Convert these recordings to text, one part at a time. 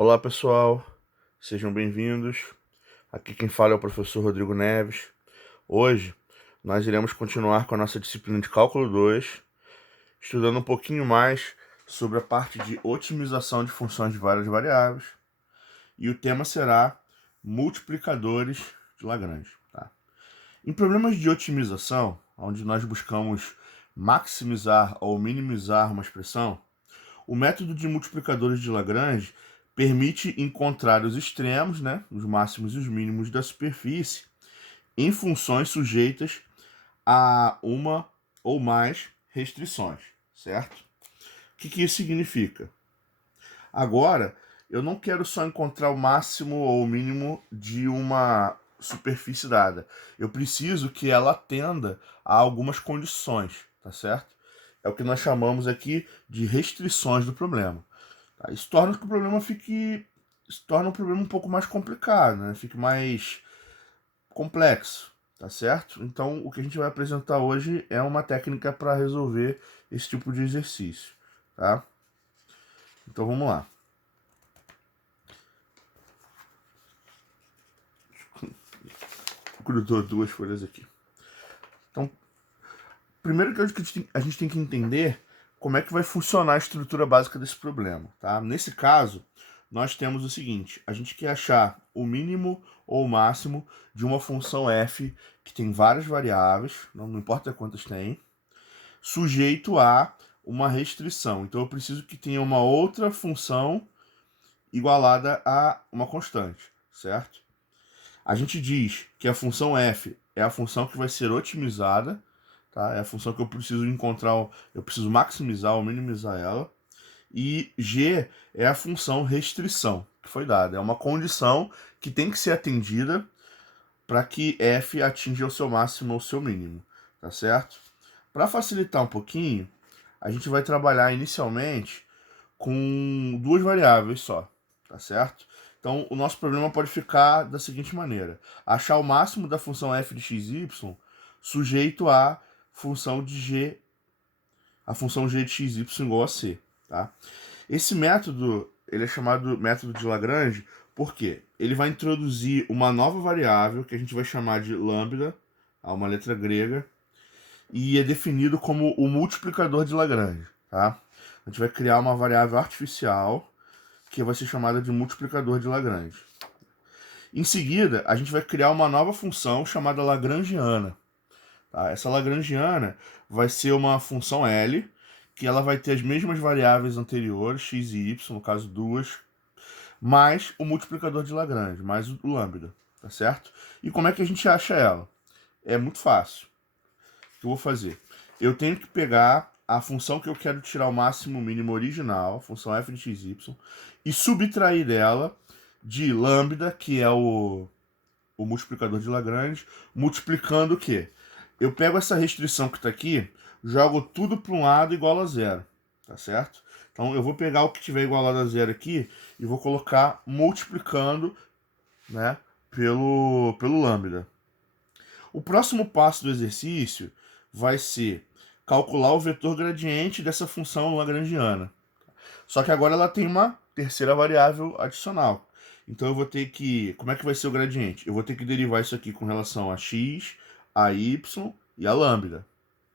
Olá pessoal, sejam bem-vindos. Aqui quem fala é o professor Rodrigo Neves. Hoje nós iremos continuar com a nossa disciplina de Cálculo 2, estudando um pouquinho mais sobre a parte de otimização de funções de várias variáveis. E o tema será multiplicadores de Lagrange. Tá? Em problemas de otimização, onde nós buscamos maximizar ou minimizar uma expressão, o método de multiplicadores de Lagrange permite encontrar os extremos, né, os máximos e os mínimos da superfície, em funções sujeitas a uma ou mais restrições, certo? O que isso significa? Agora, eu não quero só encontrar o máximo ou o mínimo de uma superfície dada. Eu preciso que ela atenda a algumas condições, tá certo? É o que nós chamamos aqui de restrições do problema. Tá? Isso torna que o problema fique. Isso torna um problema um pouco mais complicado, né? Fique mais complexo, tá certo? Então, o que a gente vai apresentar hoje é uma técnica para resolver esse tipo de exercício, tá? Então, vamos lá. Grudou duas folhas aqui. Então, primeiro que a gente tem que entender como é que vai funcionar a estrutura básica desse problema, tá? Nesse caso, nós temos o seguinte: a gente quer achar o mínimo ou o máximo de uma função f que tem várias variáveis, não importa quantas tem, sujeito a uma restrição. Então eu preciso que tenha uma outra função igualada a uma constante, certo? A gente diz que a função f é a função que vai ser otimizada, tá? É a função que eu preciso encontrar, eu preciso maximizar ou minimizar ela. E g é a função restrição que foi dada. É uma condição que tem que ser atendida para que f atinja o seu máximo ou o seu mínimo, tá certo? Para facilitar um pouquinho, a gente vai trabalhar inicialmente com duas variáveis só, tá certo? Então, o nosso problema pode ficar da seguinte maneira: achar o máximo da função f de x, y sujeito à função de g, a função g de x, y igual a c, tá? Esse método, ele é chamado método de Lagrange porque ele vai introduzir uma nova variável que a gente vai chamar de lambda, uma letra grega, e é definido como o multiplicador de Lagrange, tá? A gente vai criar uma variável artificial que vai ser chamada de multiplicador de Lagrange. Em seguida, a gente vai criar uma nova função chamada Lagrangiana. Tá? Essa Lagrangiana vai ser uma função L, que ela vai ter as mesmas variáveis anteriores, x e y, no caso duas, mais o multiplicador de Lagrange, mais o lambda, tá certo? E como é que a gente acha ela? É muito fácil. O que eu vou fazer? Eu tenho que pegar a função que eu quero tirar o máximo mínimo original, a função f de x, y, e subtrair dela de lambda, que é o multiplicador de Lagrange, multiplicando o quê? Eu pego essa restrição que está aqui, jogo tudo para um lado igual a zero, tá certo? Então eu vou pegar o que tiver igualado a zero aqui e vou colocar multiplicando, né, pelo lambda. O próximo passo do exercício vai ser calcular o vetor gradiente dessa função lagrangiana. Só que agora ela tem uma terceira variável adicional. Então eu vou ter que... Como é que vai ser o gradiente? Eu vou ter que derivar isso aqui com relação a x, a y e a lambda.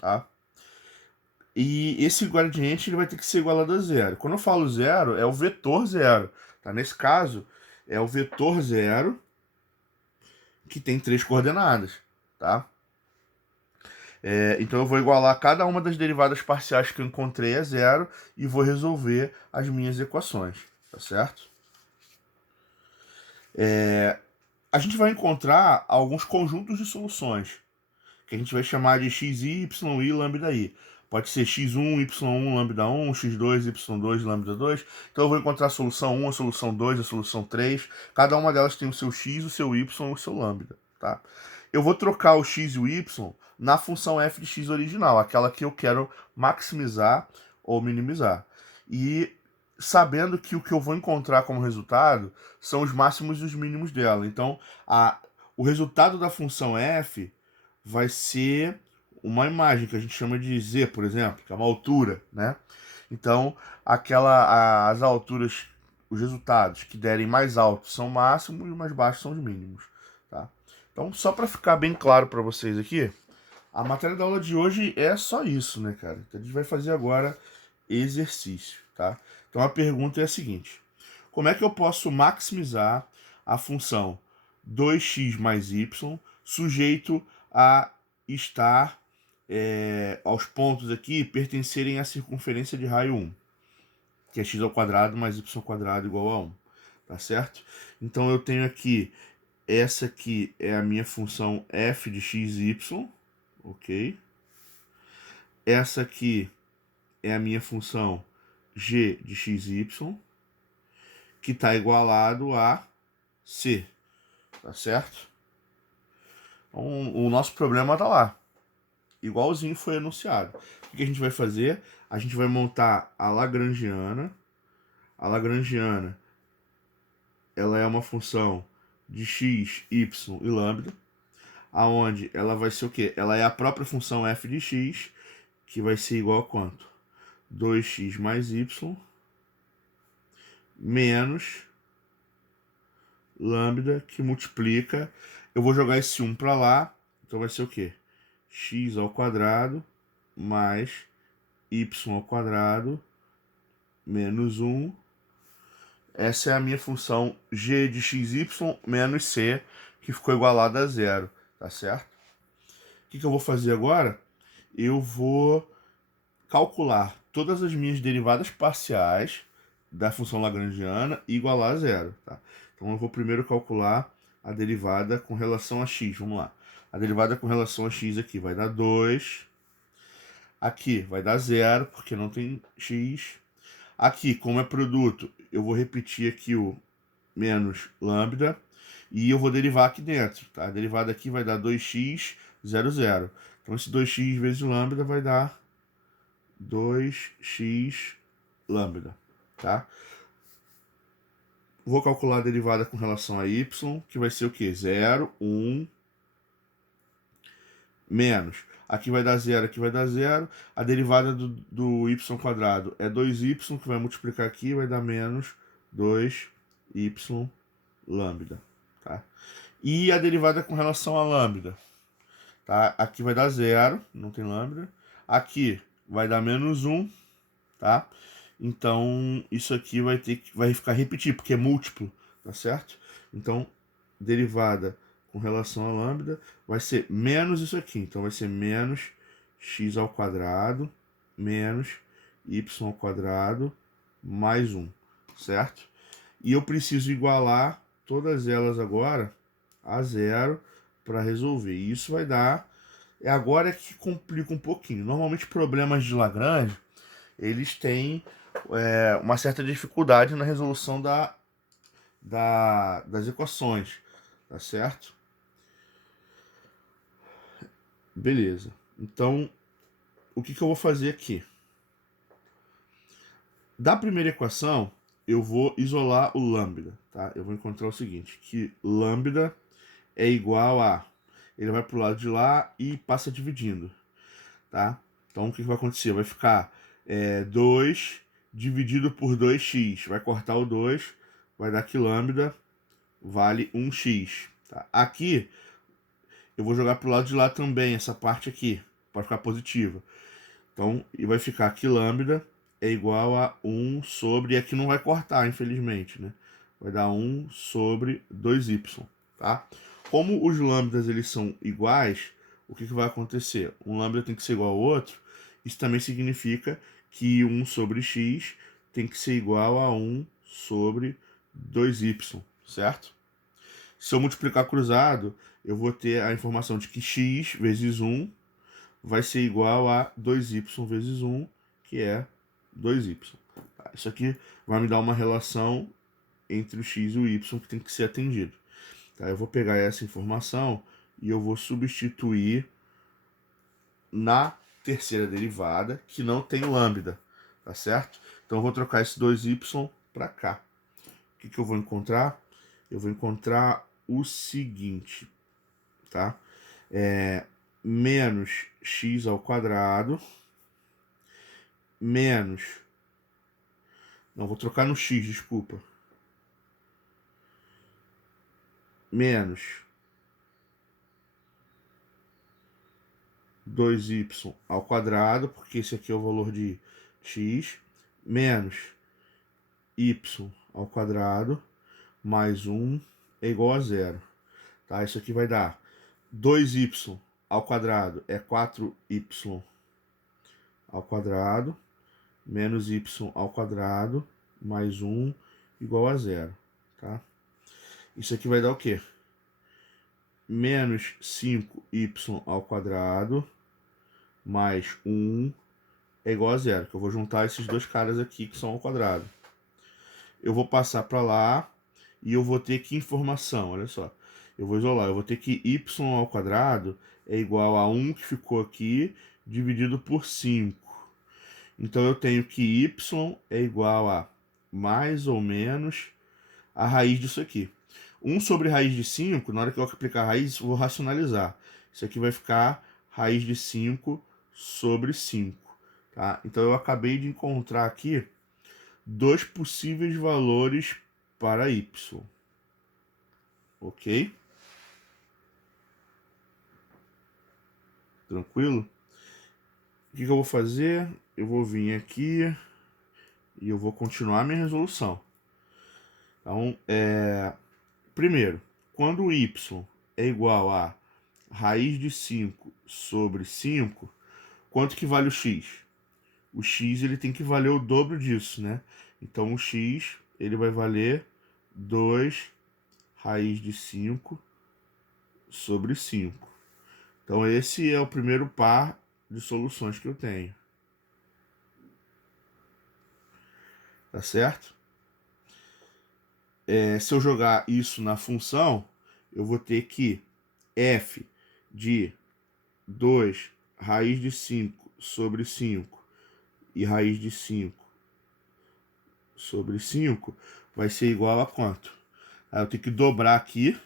Tá? E esse gradiente ele vai ter que ser igualado a zero. Quando eu falo zero, é o vetor zero. Tá? Nesse caso, é o vetor zero que tem três coordenadas. Tá? Então eu vou igualar cada uma das derivadas parciais que eu encontrei a zero e vou resolver as minhas equações. Tá certo? A gente vai encontrar alguns conjuntos de soluções, que a gente vai chamar de xi, y, lambda i. Pode ser x1, y1, lambda 1, x2, y2, lambda 2. Então eu vou encontrar a solução 1, a solução 2, a solução 3. Cada uma delas tem o seu x, o seu y e o seu lambda. Tá? Eu vou trocar o x e o y na função f de x original, aquela que eu quero maximizar ou minimizar. E sabendo que o que eu vou encontrar como resultado são os máximos e os mínimos dela. Então, o resultado da função f vai ser uma imagem que a gente chama de z, por exemplo, que é uma altura, né? Então, as alturas os resultados que derem mais altos são máximos e os mais baixos são os mínimos, tá? Então, só para ficar bem claro para vocês aqui, a matéria da aula de hoje é só isso, né, cara? Então, a gente vai fazer agora exercício, tá? Então, a pergunta é a seguinte: como é que eu posso maximizar a função 2x mais y sujeito a estar aos pontos aqui pertencerem à circunferência de raio 1, que é x ao quadrado mais y ao quadrado igual a 1, tá certo? Então eu tenho aqui, essa aqui é a minha função f de xy, ok? Essa aqui é a minha função g de xy, que está igualado a c, tá certo? Então, o nosso problema está lá, igualzinho foi enunciado. O que a gente vai fazer? A gente vai montar a Lagrangiana. A Lagrangiana, ela é uma função de x, y e lambda, aonde ela vai ser o quê? Ela é a própria função f de x, que vai ser igual a quanto? 2x mais y menos lambda, que multiplica. Eu vou jogar esse 1 para lá, então vai ser o quê? X ao quadrado mais y ao quadrado menos 1. Essa é a minha função g de xy menos c, que ficou igualada a zero, tá certo? O que eu vou fazer agora? Eu vou calcular todas as minhas derivadas parciais da função lagrangiana e igualar a zero, tá? Então eu vou primeiro calcular a derivada com relação a x, vamos lá. A derivada com relação a x aqui vai dar 2, aqui vai dar zero, porque não tem x. Aqui, como é produto, eu vou repetir aqui o menos lambda, e eu vou derivar aqui dentro, tá? A derivada aqui vai dar 2x, 0, 0. Então esse 2x vezes lambda vai dar 2x lambda, tá? Vou calcular a derivada com relação a y, que vai ser o quê? 0, 1, menos. Aqui vai dar 0, aqui vai dar 0. A derivada do y quadrado é 2y, que vai multiplicar aqui, vai dar menos 2y lambda, tá? E a derivada com relação a lambda, tá? Aqui vai dar 0, não tem lambda. Aqui vai dar menos 1, tá? Então, isso aqui vai ficar repetir, porque é múltiplo, tá certo? Então, derivada com relação a lambda vai ser menos isso aqui. Então, vai ser menos x ao quadrado menos y ao quadrado mais 1, certo? E eu preciso igualar todas elas agora a zero para resolver. E isso vai dar... Agora é que complica um pouquinho. Normalmente, problemas de Lagrange, eles têm uma certa dificuldade na resolução das equações, tá certo? Beleza. Então, o que eu vou fazer aqui? Da primeira equação, eu vou isolar o lambda, tá? Eu vou encontrar o seguinte, que lambda é igual a... Ele vai para o lado de lá e passa dividindo, tá? Então, o que vai acontecer? Vai ficar 2 dividido por 2x. Vai cortar o 2, vai dar que lambda vale 1x. Tá? Aqui, eu vou jogar para o lado de lá também, essa parte aqui, para ficar positiva. Então, e vai ficar que lambda é igual a 1 sobre... Aqui não vai cortar, infelizmente, né? Vai dar 1 sobre 2y, tá? Como os lambdas eles são iguais, o que vai acontecer? Um lambda tem que ser igual ao outro. Isso também significa que 1 sobre x tem que ser igual a 1 sobre 2y, certo? Se eu multiplicar cruzado, eu vou ter a informação de que x vezes 1 vai ser igual a 2y vezes 1, que é 2y. Tá? Isso aqui vai me dar uma relação entre o x e o y que tem que ser atendido. Tá? Eu vou pegar essa informação e eu vou substituir na terceira derivada, que não tem lambda, tá certo? Então eu vou trocar esse 2y para cá. O que eu vou encontrar? Eu vou encontrar o seguinte, tá? Menos x ao quadrado menos... Não, vou trocar no x, desculpa. menos 2y ao quadrado, porque esse aqui é o valor de x, menos y ao quadrado mais 1 é igual a zero. Tá? Isso aqui vai dar 2y ao quadrado é 4y ao quadrado, menos y ao quadrado mais 1 igual a zero. Tá? Isso aqui vai dar o quê? Menos 5y ao quadrado mais 1 é igual a zero, que eu vou juntar esses dois caras aqui que são ao quadrado. Eu vou passar para lá e eu vou ter que informação, olha só. Eu vou isolar, eu vou ter que y ao quadrado é igual a 1 que ficou aqui, dividido por 5. Então eu tenho que y é igual a mais ou menos a raiz disso aqui. 1 sobre raiz de 5, na hora que eu aplicar a raiz, eu vou racionalizar. Isso aqui vai ficar raiz de 5 sobre 5. Tá? Então eu acabei de encontrar aqui dois possíveis valores para y. Ok? Tranquilo? O que eu vou fazer? Eu vou vir aqui e eu vou continuar minha resolução. Então, primeiro, quando o y é igual a raiz de 5 sobre 5, quanto que vale o x? O x ele tem que valer o dobro disso, né? Então o x ele vai valer 2 raiz de 5 sobre 5. Então esse é o primeiro par de soluções que eu tenho. Tá certo? Se eu jogar isso na função, eu vou ter que f de 2 raiz de 5 sobre 5 e raiz de 5 sobre 5 vai ser igual a quanto? Aí eu tenho que dobrar aqui,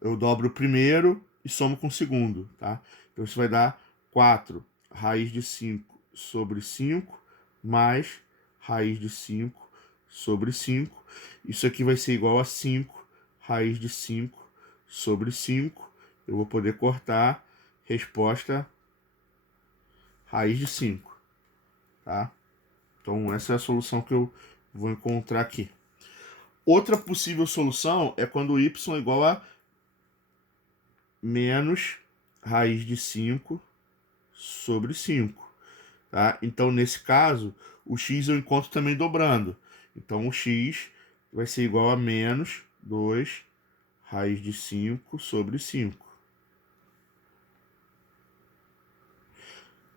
eu dobro o primeiro e somo com o segundo, tá? Então isso vai dar 4 raiz de 5 sobre 5 mais raiz de 5 sobre 5. Isso aqui vai ser igual a 5 raiz de 5 sobre 5. Eu vou poder cortar, resposta, raiz de 5. Tá? Então essa é a solução que eu vou encontrar aqui. Outra possível solução é quando y é igual a menos raiz de 5 sobre 5. Tá? Então, nesse caso, o x eu encontro também dobrando. Então, o x vai ser igual a menos 2 raiz de 5 sobre 5.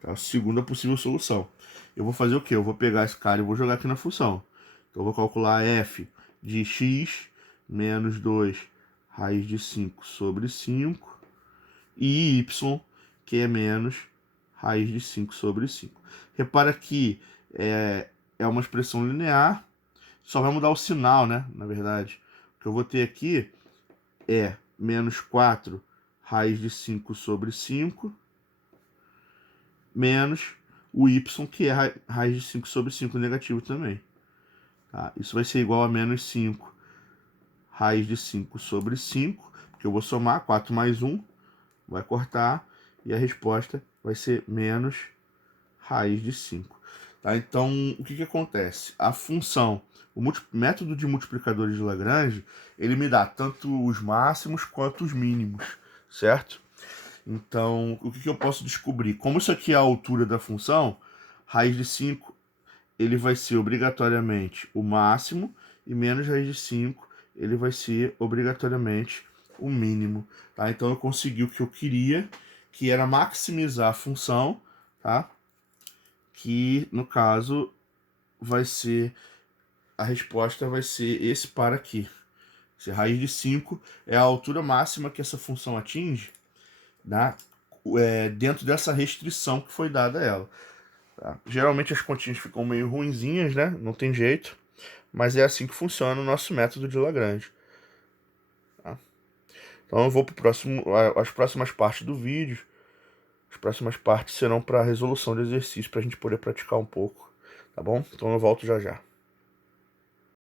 Tá? A segunda possível solução. Eu vou fazer o quê? Eu vou pegar esse cara e vou jogar aqui na função. Então, eu vou calcular f de x menos 2 raiz de 5 sobre 5 e y, que é menos raiz de 5 sobre 5. Repara que é uma expressão linear, só vai mudar o sinal, né? Na verdade, o que eu vou ter aqui é menos 4 raiz de 5 sobre 5 menos o y, que é raiz de 5 sobre 5 negativo também. Tá? Isso vai ser igual a menos 5 raiz de 5 sobre 5, porque eu vou somar 4 mais 1, vai cortar, e a resposta vai ser menos raiz de 5. Tá? Então, o que acontece? A função, o método de multiplicadores de Lagrange, ele me dá tanto os máximos quanto os mínimos, certo? Então, o que eu posso descobrir? Como isso aqui é a altura da função, raiz de 5, ele vai ser obrigatoriamente o máximo, e menos raiz de 5, ele vai ser obrigatoriamente o mínimo. Tá? Então, eu consegui o que eu queria, que era maximizar a função, tá? Que, no caso, vai ser, a resposta vai ser esse par aqui. Esse raiz de 5 é a altura máxima que essa função atinge, né? Dentro dessa restrição que foi dada a ela. Tá? Geralmente as continhas ficam meio ruinzinhas, né? Não tem jeito. Mas é assim que funciona o nosso método de Lagrange. Tá? Então eu vou para as próximas partes do vídeo. As próximas partes serão para resolução de exercício, para a gente poder praticar um pouco. Tá bom? Então eu volto já já.